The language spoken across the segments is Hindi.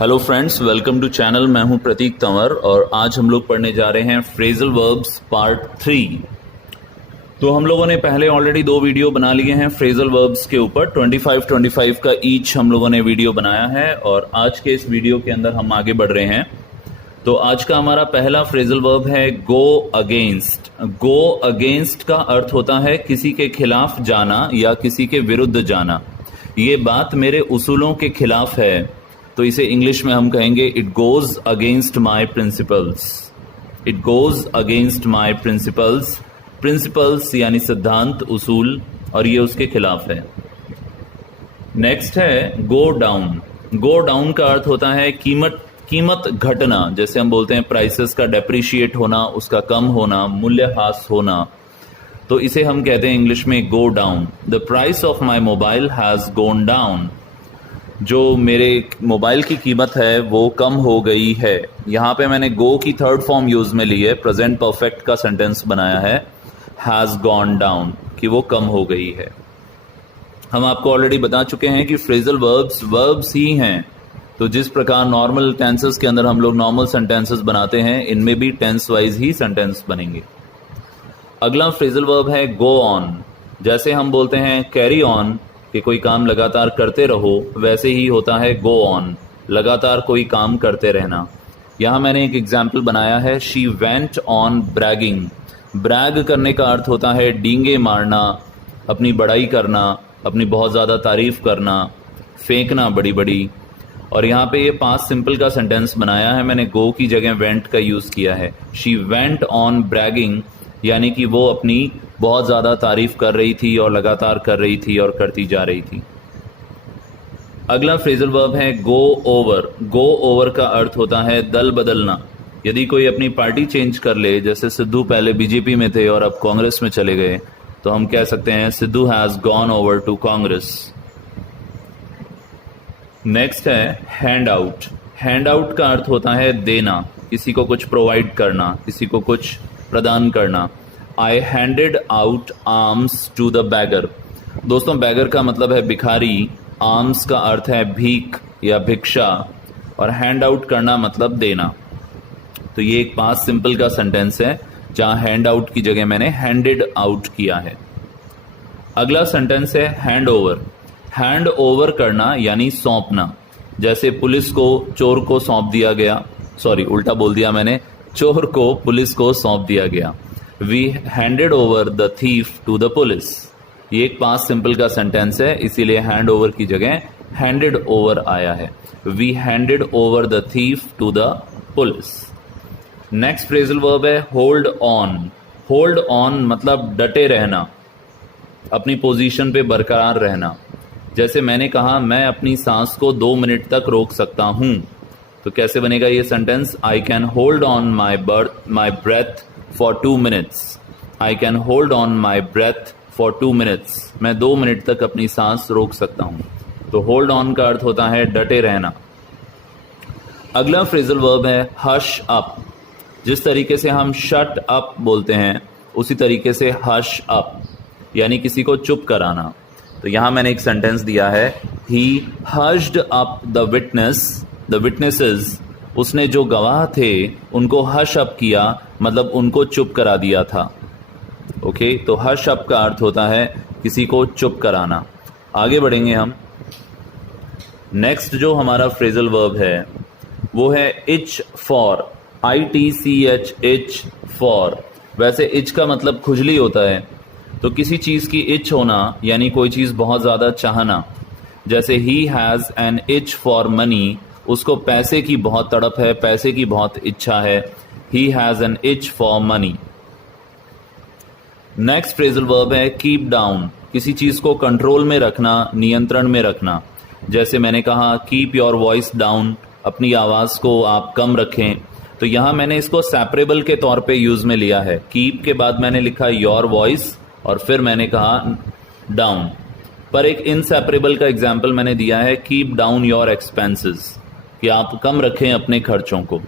Hello friends, welcome to channel. मैं हूं प्रतीक तंवर और आज हम लोग पढ़ने जा रहे हैं फ्रेजल वर्ब्स पार्ट 3। तो हम लोगों ने पहले ऑलरेडी 2 वीडियो बना लिए हैं फ्रेजल वर्ब्स के ऊपर। 25 का ईच हम लोगों ने वीडियो बनाया है और आज के इस वीडियो के अंदर हम आगे बढ़ रहे हैं। तो आज का हमारा पहला फ्रेजल वर्ब है गो अगेंस्ट। गो अगेंस्ट का अर्थ होता है किसी के खिलाफ जाना या किसी के विरुद्ध जाना। ये बात मेरे उसूलों के खिलाफ है, तो इसे इंग्लिश में हम कहेंगे it goes against my principles. It goes against my principles. Principles यानी सिद्धांत, उसूल, और ये उसके खिलाफ है। नेक्स्ट है गो डाउन। गो डाउन का अर्थ होता है कीमत घटना। जैसे हम बोलते हैं प्राइसेस का डेप्रिशिएट होना, उसका कम होना, मूल्यह्रास होना, तो इसे हम कहते हैं इंग्लिश में go down. The price of my mobile has gone down. जो मेरे मोबाइल की कीमत है वो कम हो गई है। यहाँ पे मैंने गो की थर्ड फॉर्म यूज में ली है, प्रेजेंट परफेक्ट का सेंटेंस बनाया है, हैज गॉन डाउन, कि वो कम हो गई है। हम आपको ऑलरेडी बता चुके हैं कि फ्रेजल वर्ब्स ही हैं। तो जिस प्रकार नॉर्मल टेंसेस के अंदर हम लोग नॉर्मल सेंटेंसेस बनाते हैं, इनमें भी टेंस वाइज ही सेंटेंस बनेंगे। अगला फ्रेजल वर्ब है गो ऑन। जैसे हम बोलते हैं कैरी ऑन, कि कोई काम लगातार करते रहो, वैसे ही होता है गो ऑन, लगातार कोई काम करते रहना। यहां मैंने एक एग्जाम्पल बनाया है, she went on bragging. Brag करने का अर्थ होता है डींगे मारना, अपनी बड़ाई करना, अपनी बहुत ज़्यादा तारीफ करना, फेंकना बड़ी बड़ी। और यहाँ पे ये पास्ट सिंपल का सेंटेंस बनाया है मैंने, गो की जगह वेंट का यूज़ किया है। शी वेंट ऑन ब्रैगिंग, यानी कि वो अपनी बहुत ज़्यादा तारीफ कर रही थी और लगातार कर रही थी और करती जा रही थी। अगला फ्रेजल वर्ब है गो ओवर। गो ओवर का अर्थ होता है दल बदलना। यदि कोई अपनी पार्टी चेंज कर ले, जैसे सिद्धू पहले बीजेपी में थे और अब कांग्रेस में चले गए, तो हम कह सकते हैं Sidhu has gone over to Congress. Next है हैंड आउट। हैंड आउट का अर्थ होता है देना, किसी को कुछ प्रोवाइड करना, किसी को कुछ प्रदान करना। I handed out alms to the beggar. दोस्तों, बैगर का मतलब है भिखारी, आर्म्स का अर्थ है भीख या भिक्षा, और हैंड आउट करना मतलब देना। तो ये एक पास्ट सिंपल का सेंटेंस है जहां हैंड आउट की जगह मैंने हैंडेड आउट किया है। अगला सेंटेंस है हैंड ओवर। हैंड ओवर करना यानी सौंपना। जैसे पुलिस को चोर को सौंप दिया गया, सॉरी उल्टा बोल दिया मैंने, चोर को पुलिस को सौंप दिया गया। We handed over the thief to the police. ये एक पास्ट सिंपल का सेंटेंस है, इसीलिए हैंड ओवर की जगह हैंडेड ओवर आया है। We handed over the thief to the police. Next phrasal verb है होल्ड ऑन। होल्ड ऑन मतलब डटे रहना, अपनी पोजीशन पे बरकरार रहना। जैसे मैंने कहा मैं अपनी सांस को 2 मिनट तक रोक सकता हूं, तो कैसे बनेगा ये sentence? I can hold on my breath for 2 minutes. I can hold on my breath for 2 minutes. मैं 2 मिनट तक अपनी सांस रोक सकता हूं। तो होल्ड ऑन का अर्थ होता है डटे रहना। अगला फ्रेजल वर्ब है हश अप। जिस तरीके से हम शट अप बोलते हैं, उसी तरीके से हश अप, यानी किसी को चुप कराना। तो यहां मैंने एक सेंटेंस दिया है, ही हश्ड अप द विटनेसेस। उसने जो गवाह थे उनको हश अप किया, मतलब उनको चुप करा दिया था। ओके, तो हश अप का अर्थ होता है किसी को चुप कराना। आगे बढ़ेंगे हम। नेक्स्ट जो हमारा फ्रेजल वर्ब है वो है etch for. ITCH, etch for. वैसे इच का मतलब खुजली होता है, तो किसी चीज की इच होना यानी कोई चीज बहुत ज्यादा चाहना। जैसे he has an etch for money, उसको पैसे की बहुत तड़प है, पैसे की बहुत इच्छा है। He has an etch for money. Next phrasal verb है कीप डाउन। किसी चीज को कंट्रोल में रखना, नियंत्रण में रखना। जैसे मैंने कहा कीप योर वॉइस डाउन, अपनी आवाज को आप कम रखें। तो यहां मैंने इसको सेपरेबल के तौर पे यूज में लिया है। कीप के बाद मैंने लिखा योर वॉइस और फिर मैंने कहा डाउन। पर एक इनसेपरेबल का एग्जाम्पल मैंने दिया है, कीप डाउन योर एक्सपेंसेस, कि आप कम रखें अपने खर्चों को।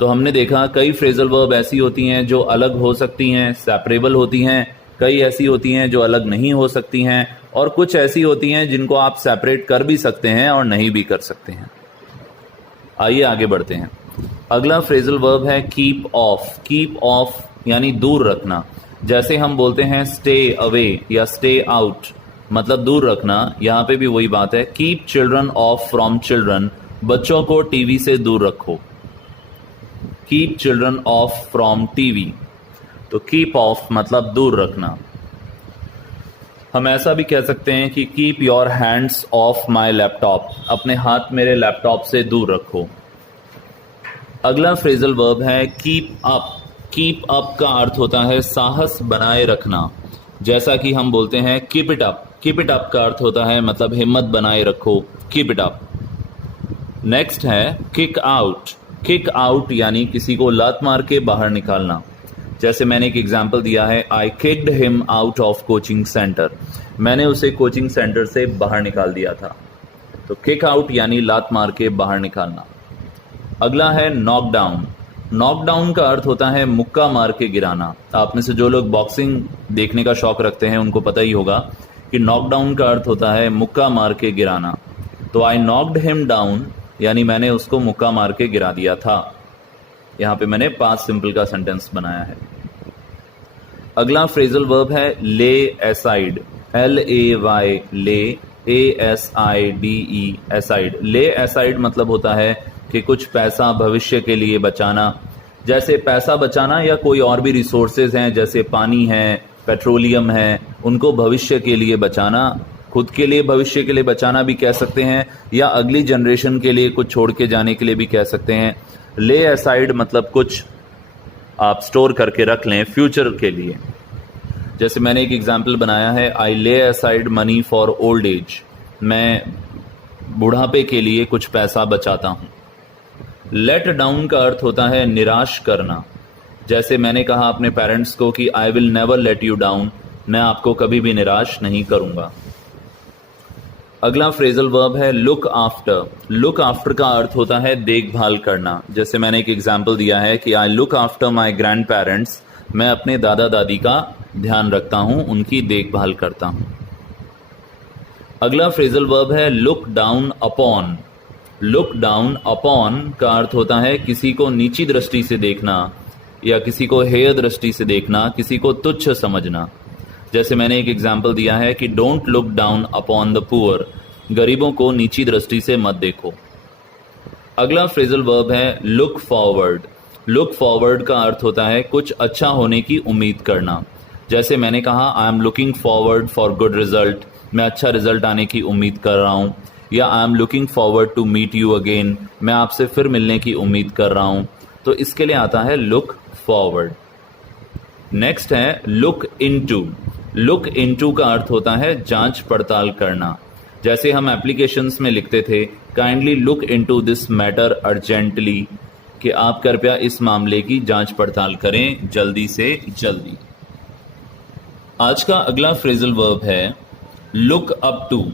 तो हमने देखा कई फ्रेजल वर्ब ऐसी होती हैं जो अलग हो सकती हैं, सेपरेबल होती हैं, कई ऐसी होती हैं जो अलग नहीं हो सकती हैं, और कुछ ऐसी होती हैं जिनको आप सेपरेट कर भी सकते हैं और नहीं भी कर सकते हैं। आइए आगे बढ़ते हैं। अगला फ्रेजल वर्ब है कीप ऑफ। कीप ऑफ यानी दूर रखना। जैसे हम बोलते हैं स्टे अवे या स्टे आउट, मतलब दूर रखना। यहां पे भी वही बात है, keep children of from children, बच्चों को टीवी से दूर रखो। Keep children of from TV, तो कीप ऑफ मतलब दूर रखना। हम ऐसा भी कह सकते हैं कि keep your hands of my laptop, अपने हाथ मेरे लैपटॉप से दूर रखो। अगला फ्रेजल वर्ब है कीप अप। कीप अप का अर्थ होता है साहस बनाए रखना। जैसा कि हम बोलते हैं keep it up. Keep it up का अर्थ होता है मतलब हिम्मत बनाए रखो, कीप इट अप। नेक्स्ट है किक आउट। किक आउट यानी किसी को लात मार के बाहर निकालना। जैसे मैंने एक एग्जाम्पल दिया है, I kicked him out of coaching centre, मैंने उसे कोचिंग सेंटर से बाहर निकाल दिया था। तो किक आउट यानी लात मार के बाहर निकालना। अगला है नॉक डाउन। नॉक डाउन का अर्थ होता है मुक्का मार के गिराना। आप में से जो लोग बॉक्सिंग देखने का शौक रखते हैं उनको पता ही होगा कि नॉक डाउन का अर्थ होता है मुक्का मार के गिराना। तो आई नॉक्ड हिम डाउन यानी मैंने उसको मुक्का मार के गिरा दिया था। यहां पे मैंने पास्ट सिंपल का सेंटेंस बनाया है। अगला फ्रेजल वर्ब है ले एसाइड। LAY, ले, ASIDE, एसाइड। ले एसाइड मतलब होता है कि कुछ पैसा भविष्य के लिए बचाना। जैसे पैसा बचाना या कोई और भी रिसोर्सेज हैं, जैसे पानी है, पेट्रोलियम है, उनको भविष्य के लिए बचाना। खुद के लिए भविष्य के लिए बचाना भी कह सकते हैं, या अगली जनरेशन के लिए कुछ छोड़ के जाने के लिए भी कह सकते हैं। ले एसाइड मतलब कुछ आप स्टोर करके रख लें फ्यूचर के लिए। जैसे मैंने एक एग्जाम्पल बनाया है, आई ले aside money for old age, मैं बुढ़ापे के लिए कुछ पैसा बचाता हूं। लेट डाउन का अर्थ होता है निराश करना। जैसे मैंने कहा अपने पेरेंट्स को कि I will never let you down, मैं आपको कभी भी निराश नहीं करूंगा। अगला फ्रेजल वर्ब है लुक आफ्टर। लुक आफ्टर का अर्थ होता है देखभाल करना। जैसे मैंने एक एग्जाम्पल दिया है कि I look after my grand parents, मैं अपने दादा दादी का ध्यान रखता हूं, उनकी देखभाल करता हूं। अगला फ्रेजल वर्ब है look down upon. Look down upon का अर्थ होता है किसी को नीची दृष्टि से देखना या किसी को हेय दृष्टि से देखना, किसी को तुच्छ समझना। जैसे मैंने एक एग्जाम्पल दिया है कि don't look down upon the poor, गरीबों को नीची दृष्टि से मत देखो। अगला फ्रेजल वर्ब है लुक फॉरवर्ड। लुक फॉरवर्ड का अर्थ होता है कुछ अच्छा होने की उम्मीद करना। जैसे मैंने कहा आई am looking forward for good result, मैं अच्छा रिजल्ट आने की उम्मीद कर रहा हूं। या I am looking forward to meet you again, मैं आपसे फिर मिलने की उम्मीद कर रहा हूं। तो इसके लिए आता है लुक फॉरवर्ड। नेक्स्ट है लुक इनटू। लुक इनटू का अर्थ होता है जांच पड़ताल करना। जैसे हम एप्लीकेशंस में लिखते थे kindly look into this matter urgently, कि आप कृपया इस मामले की जांच पड़ताल करें जल्दी से जल्दी। आज का अगला फ्रेजल वर्ब है look up to.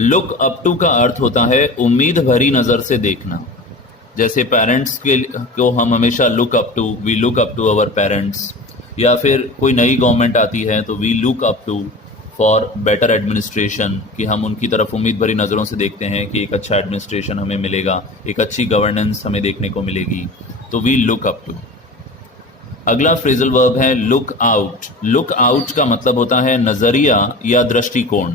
Look up to का अर्थ होता है उम्मीद भरी नजर से देखना। जैसे पेरेंट्स को हम हमेशा look up to, we look up to our parents. या फिर कोई नई गवर्नमेंट आती है तो we look up to for better administration, कि हम उनकी तरफ उम्मीद भरी नज़रों से देखते हैं कि एक अच्छा एडमिनिस्ट्रेशन हमें मिलेगा, एक अच्छी गवर्नेंस हमें देखने को मिलेगी। तो वी लुक अप टू। अगला फ्रेजल वर्ब है लुक आउट। लुक आउट का मतलब होता है नजरिया या दृष्टिकोण।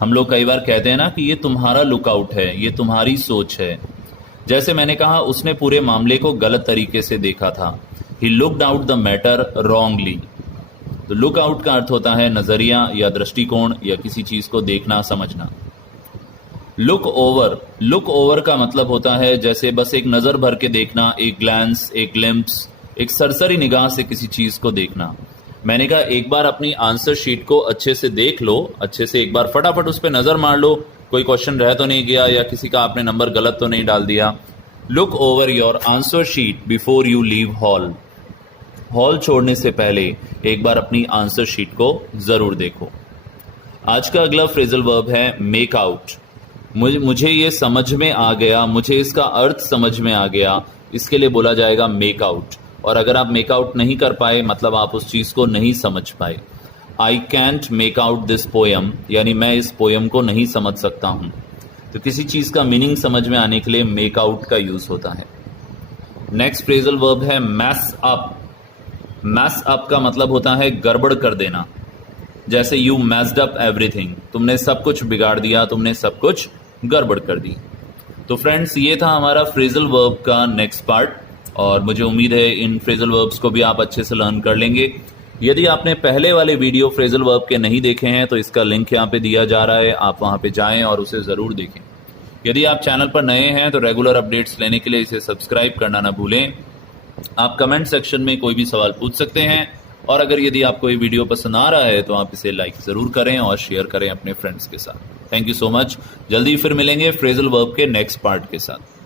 हम लोग कई बार कहते हैं ना कि ये तुम्हारा लुक आउट है, ये तुम्हारी सोच है। जैसे मैंने कहा उसने पूरे मामले को गलत तरीके से देखा था, he looked out the matter wrongly. तो लुक आउट का अर्थ होता है नजरिया या दृष्टिकोण या किसी चीज को देखना समझना। Look over. लुक ओवर का मतलब होता है जैसे बस एक नजर भर के देखना, एक ग्लैंस, एक ग्लिम्प्स, एक सरसरी निगाह से किसी चीज को देखना। मैंने कहा एक बार अपनी आंसर शीट को अच्छे से देख लो, अच्छे से एक बार फटाफट उस पर नजर मार लो, कोई क्वेश्चन रह तो नहीं गया या किसी का आपने नंबर गलत तो नहीं डाल दिया। Look over your answer sheet before you leave hall. Hall छोड़ने से पहले एक बार अपनी आंसर शीट को जरूर देखो। आज का अगला फ्रेजल वर्ब है मेक आउट। मुझे ये समझ में आ गया, मुझे इसका अर्थ समझ में आ गया, इसके लिए बोला जाएगा मेक आउट। और अगर आप मेक आउट नहीं कर पाए मतलब आप उस चीज को नहीं समझ पाए। I can't make out this poem, यानी मैं इस पोयम को नहीं समझ सकता हूं। तो किसी चीज का मीनिंग समझ में आने के लिए मेक आउट का यूज होता है। नेक्स्ट फ्रेजल वर्ब है मैस अप। मैस अप का मतलब होता है गड़बड़ कर देना। जैसे यू मैस्ड अप एवरीथिंग, तुमने सब कुछ बिगाड़ दिया, तुमने सब कुछ गड़बड़ कर दी। तो फ्रेंड्स, ये था हमारा फ्रेजल वर्ब का नेक्स्ट पार्ट, और मुझे उम्मीद है इन फ्रेजल वर्ब्स को भी आप अच्छे से लर्न कर लेंगे। यदि आपने पहले वाले वीडियो फ्रेजल वर्ब के नहीं देखे हैं तो इसका लिंक यहाँ पे दिया जा रहा है, आप वहां पे जाएं और उसे जरूर देखें। यदि आप चैनल पर नए हैं तो रेगुलर अपडेट्स लेने के लिए इसे सब्सक्राइब करना ना भूलें। आप कमेंट सेक्शन में कोई भी सवाल पूछ सकते हैं, और अगर यदि आपको ये वीडियो पसंद आ रहा है तो आप इसे लाइक जरूर करें और शेयर करें अपने फ्रेंड्स के साथ। Thank you so much. जल्दी फिर मिलेंगे फ्रेजल वर्ब के नेक्स्ट पार्ट के साथ।